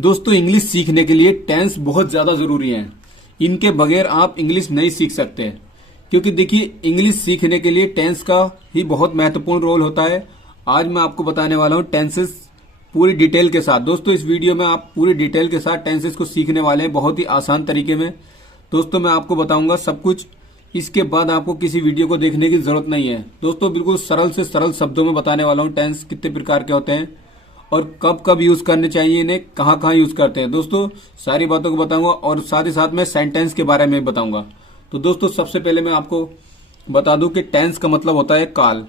दोस्तों इंग्लिश सीखने के लिए टेंस बहुत ज़्यादा ज़रूरी है। इनके बगैर आप इंग्लिश नहीं सीख सकते, क्योंकि देखिए इंग्लिश सीखने के लिए टेंस का ही बहुत महत्वपूर्ण रोल होता है। आज मैं आपको बताने वाला हूँ टेंसेस पूरी डिटेल के साथ। दोस्तों इस वीडियो में आप पूरी डिटेल के साथ टेंसेस को सीखने वाले हैं, बहुत ही आसान तरीके में। दोस्तों मैं आपको बताऊंगा सब कुछ, इसके बाद आपको किसी वीडियो को देखने की जरूरत नहीं है। दोस्तों बिल्कुल सरल से सरल शब्दों में बताने वाला हूँ टेंस कितने प्रकार के होते हैं और कब कब यूज करने चाहिए, इन्हें कहाँ कहाँ यूज करते हैं। दोस्तों सारी बातों को बताऊंगा और साथ ही साथ मैं सेंटेंस के बारे में बताऊंगा। तो दोस्तों सबसे पहले मैं आपको बता दूं कि टेंस का मतलब होता है काल।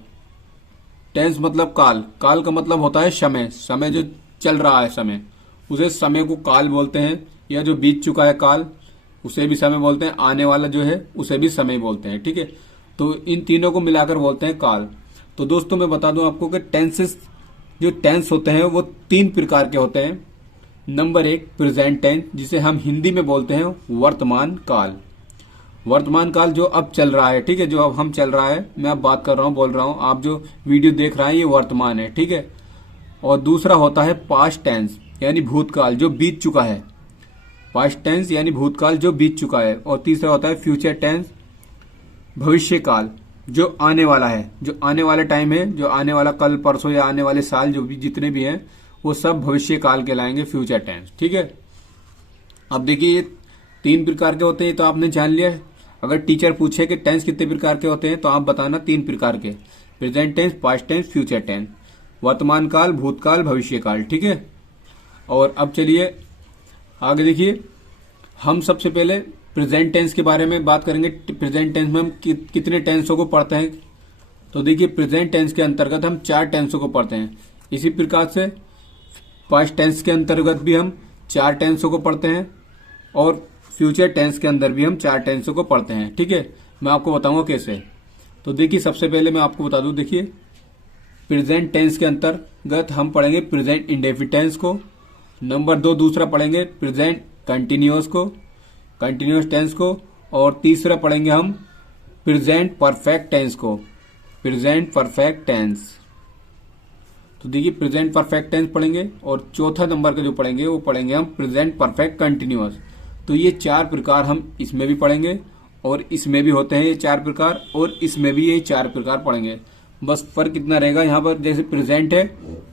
टेंस मतलब काल। काल का मतलब होता है समय। समय जो चल रहा है समय, उसे समय को काल बोलते हैं। या जो बीत चुका है काल, उसे भी समय बोलते हैं। आने वाला जो है उसे भी समय बोलते हैं। ठीक है, तो इन तीनों को मिलाकर बोलते हैं काल। तो दोस्तों मैं बता दूं आपको कि टेंसेस जो टेंस होते हैं वो तीन प्रकार के होते हैं। नंबर एक प्रेजेंट टेंस, जिसे हम हिंदी में बोलते हैं वर्तमान काल। वर्तमान काल जो अब चल रहा है, ठीक है, जो अब हम चल रहा है, मैं अब बात कर रहा हूँ, बोल रहा हूँ, आप जो वीडियो देख रहे हैं ये वर्तमान है। ठीक है, और दूसरा होता है पास्ट टेंस यानी भूतकाल जो बीत चुका है। पास्ट टेंस यानी भूतकाल जो बीत चुका है। और तीसरा होता है फ्यूचर टेंस, भविष्य काल जो आने वाला है, जो आने वाला टाइम है, जो आने वाला कल परसों या आने वाले साल जो भी जितने भी हैं वो सब भविष्य काल कहलाएंगे, फ्यूचर टेंस। ठीक है, अब देखिए ये तीन प्रकार के होते हैं, तो आपने जान लिया। अगर टीचर पूछे कि टेंस कितने प्रकार के होते हैं तो आप बताना तीन प्रकार के, present tense, past tense, future tense, वर्तमान काल, भूतकाल, भविष्य काल। ठीक है, और अब चलिए आगे देखिए, हम सबसे पहले प्रेजेंट टेंस के बारे में बात करेंगे। प्रेजेंट टेंस में हम कितने टेंसों को पढ़ते हैं। तो देखिए प्रेजेंट टेंस के अंतर्गत हम 4 टेंसों को पढ़ते हैं। इसी प्रकार से पास्ट टेंस के अंतर्गत भी हम 4 टेंसों को पढ़ते हैं और फ्यूचर टेंस के अंदर भी हम 4 टेंसों को पढ़ते हैं। ठीक है, मैं आपको बताऊंगा कैसे। तो देखिए सबसे पहले मैं आपको बता दूं, देखिए प्रेजेंट टेंस के अंतर्गत हम पढ़ेंगे प्रेजेंट इंडेफिनिट टेंस को। नंबर 2 दूसरा पढ़ेंगे प्रेजेंट कंटिन्यूअस को, कंटिन्यूअस टेंस को। और तीसरा पढ़ेंगे हम प्रेजेंट परफेक्ट टेंस को, प्रेजेंट परफेक्ट टेंस। तो देखिए प्रेजेंट परफेक्ट टेंस पढ़ेंगे और चौथा नंबर का जो पढ़ेंगे वो पढ़ेंगे हम प्रेजेंट परफेक्ट कंटिन्यूअस। तो ये 4 प्रकार हम इसमें भी पढ़ेंगे और इसमें भी होते हैं ये 4 प्रकार, और इसमें भी ये 4 प्रकार पढ़ेंगे। बस फर्क कितना रहेगा, यहाँ पर जैसे प्रेजेंट है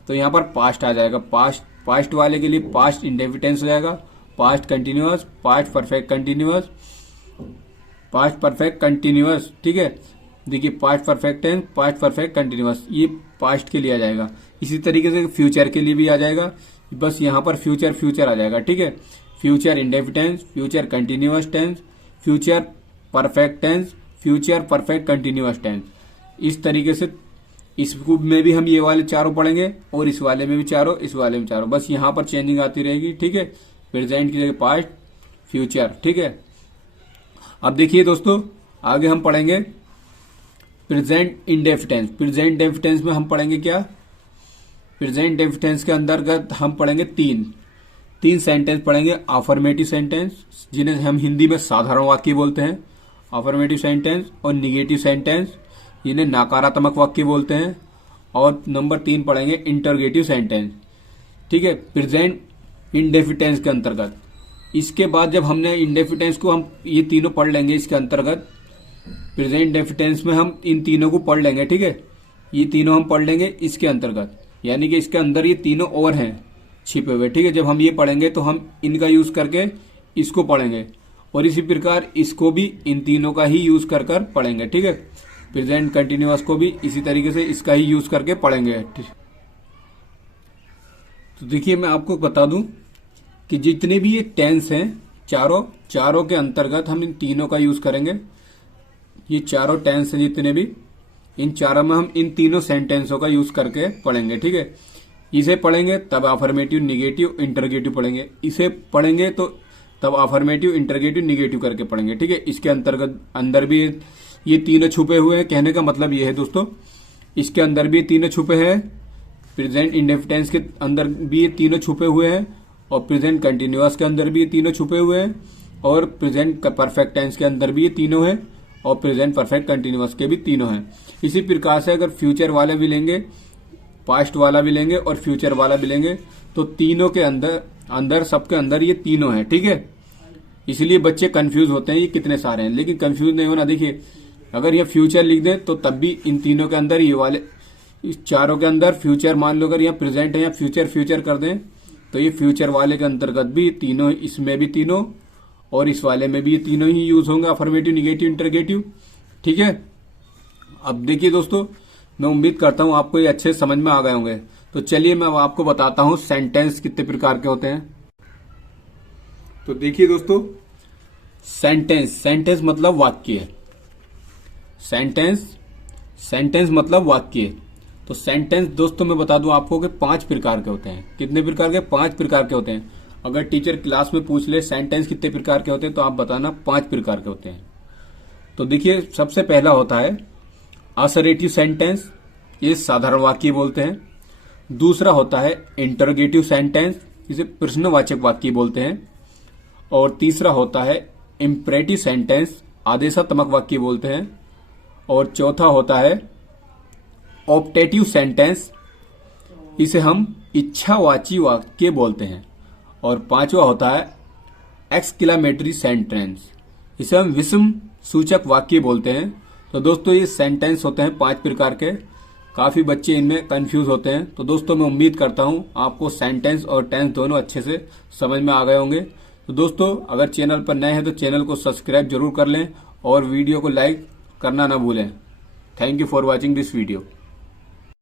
तो यहाँ पर पास्ट आ जाएगा। पास्ट वाले के लिए पास्ट इंडेफिनिट टेंस हो जाएगा, past continuous, past perfect continuous, past perfect continuous. ठीक है, देखिए past perfect tense, past perfect continuous, ये पास्ट के लिए आ जाएगा। इसी तरीके से फ्यूचर के लिए भी आ जाएगा, बस यहाँ पर फ्यूचर फ्यूचर आ जाएगा। ठीक है, future indefinite tense, future continuous tense, future perfect tense, future perfect continuous tense. इस तरीके से इसको में भी हम ये वाले चारों पढ़ेंगे और इस वाले में भी चारों, इस वाले में चारों, बस यहाँ पर चेंजिंग आती रहेगी। ठीक है, प्रेजेंट की जगह पास्ट, फ्यूचर। ठीक है, अब देखिए दोस्तों आगे हम पढ़ेंगे present indefinite tense. Present indefinite tense में हम पढ़ेंगे क्या, प्रेजेंट इंडेफिनिट टेंस के अंतर्गत हम पढ़ेंगे तीन सेंटेंस पढ़ेंगे। अफर्मेटिव सेंटेंस जिन्हें हम हिंदी में साधारण वाक्य बोलते हैं, अफर्मेटिव सेंटेंस, और निगेटिव सेंटेंस जिन्हें नकारात्मक वाक्य बोलते हैं। और नंबर 3 पढ़ेंगे इंटरोगेटिव सेंटेंस। ठीक है, प्रेजेंट इंडेफिनिट टेंस के अंतर्गत। इसके बाद जब हमने इंडेफिनिट टेंस को हम ये तीनों पढ़ लेंगे, इसके अंतर्गत प्रेजेंट इंडेफिनिट टेंस में हम इन तीनों को पढ़ लेंगे। ठीक है, ये तीनों हम पढ़ लेंगे इसके अंतर्गत, यानी कि इसके अंदर ये तीनों और हैं छिपे हुए। ठीक है, जब हम ये पढ़ेंगे तो हम इनका यूज करके इसको पढ़ेंगे और इसी प्रकार इसको भी इन तीनों का ही यूज कर कर पढ़ेंगे। ठीक है, प्रेजेंट कंटिन्यूअस को भी इसी तरीके से इसका ही यूज करके पढ़ेंगे। तो देखिए मैं आपको बता दूं कि जितने भी ये टेंस हैं चारों के अंतर्गत हम इन तीनों का यूज करेंगे। ये चारों टेंस हैं जितने भी, इन चारों में हम इन तीनों सेंटेंसों का यूज करके पढ़ेंगे। ठीक है, इसे पढ़ेंगे तब अफर्मेटिव, निगेटिव, इंटरोगेटिव पढ़ेंगे। इसे पढ़ेंगे तो तब अफर्मेटिव, इंटरोगेटिव, निगेटिव करके पढ़ेंगे। ठीक है, इसके अंतर्गत अंदर भी ये तीनों छुपे हुए हैं। कहने का मतलब ये है दोस्तों, इसके अंदर भी तीनों छुपे हैं, प्रेजेंट इंडेफिनिट टेंस के अंदर भी ये तीनों छुपे हुए हैं, और प्रेजेंट कंटिन्यूअस के अंदर भी ये तीनों छुपे हुए हैं, और प्रेजेंट परफेक्ट टेंस के अंदर भी ये तीनों हैं, और प्रेजेंट परफेक्ट कंटिन्यूअस के भी तीनों हैं। इसी प्रकार से अगर फ्यूचर वाले भी लेंगे, पास्ट वाला भी लेंगे और फ्यूचर वाला भी लेंगे, तो तीनों के अंदर अंदर सबके अंदर ये तीनों है, ठीक है। इसलिए बच्चे कंफ्यूज होते हैं ये कितने सारे हैं, लेकिन कंफ्यूज नहीं होना। देखिए अगर ये फ्यूचर लिख दें तो तब भी इन तीनों के अंदर ये वाले, इस चारों के अंदर फ्यूचर मान लो, अगर यहाँ प्रेजेंट है या फ्यूचर कर दें तो ये फ्यूचर वाले के अंतर्गत भी तीनों, इसमें भी तीनों और इस वाले में भी ये तीनों ही यूज होंगे, अफर्मेटिव, निगेटिव, इंटरगेटिव, ठीक है। अब देखिए दोस्तों, मैं उम्मीद करता हूं आपको ये अच्छे समझ में आ गए होंगे। तो चलिए मैं अब आपको बताता हूं सेंटेंस कितने प्रकार के होते हैं। तो देखिए दोस्तों, सेंटेंस मतलब वाक्य, सेंटेंस मतलब वाक्य। तो सेंटेंस दोस्तों मैं बता दूं आपको कि 5 प्रकार के होते हैं। कितने प्रकार के? 5 प्रकार के होते हैं। अगर टीचर क्लास में पूछ ले सेंटेंस कितने प्रकार के होते हैं तो आप बताना 5 प्रकार के होते हैं। तो देखिए सबसे पहला होता है असर्टिव सेंटेंस, ये साधारण वाक्य बोलते हैं। दूसरा होता है इंटरोगेटिव सेंटेंस, इसे प्रश्नवाचक वाक्य बोलते हैं। और तीसरा होता है इम्परेटिव सेंटेंस, आदेशात्मक वाक्य बोलते हैं। और चौथा होता है ऑप्टेटिव सेंटेंस, इसे हम इच्छावाची वाक्य बोलते हैं। और पांचवा होता है एक्सक्लेमेटरी सेंटेंस, इसे हम विस्मय सूचक वाक्य बोलते हैं। तो दोस्तों ये सेंटेंस होते हैं 5 प्रकार के। काफी बच्चे इनमें कंफ्यूज होते हैं। तो दोस्तों मैं उम्मीद करता हूं आपको सेंटेंस और टेंस दोनों अच्छे से समझ में आ गए होंगे। तो दोस्तों अगर चैनल पर नए हैं तो चैनल को सब्सक्राइब जरूर कर लें और वीडियो को लाइक करना ना भूलें। Thank you for watching this video.